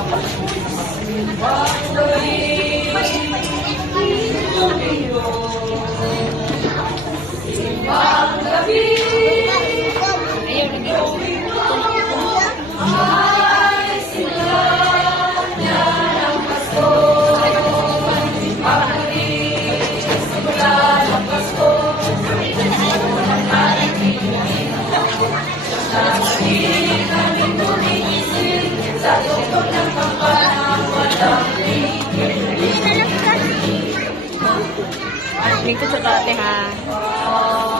Lingkod itu setelah TH. Oh.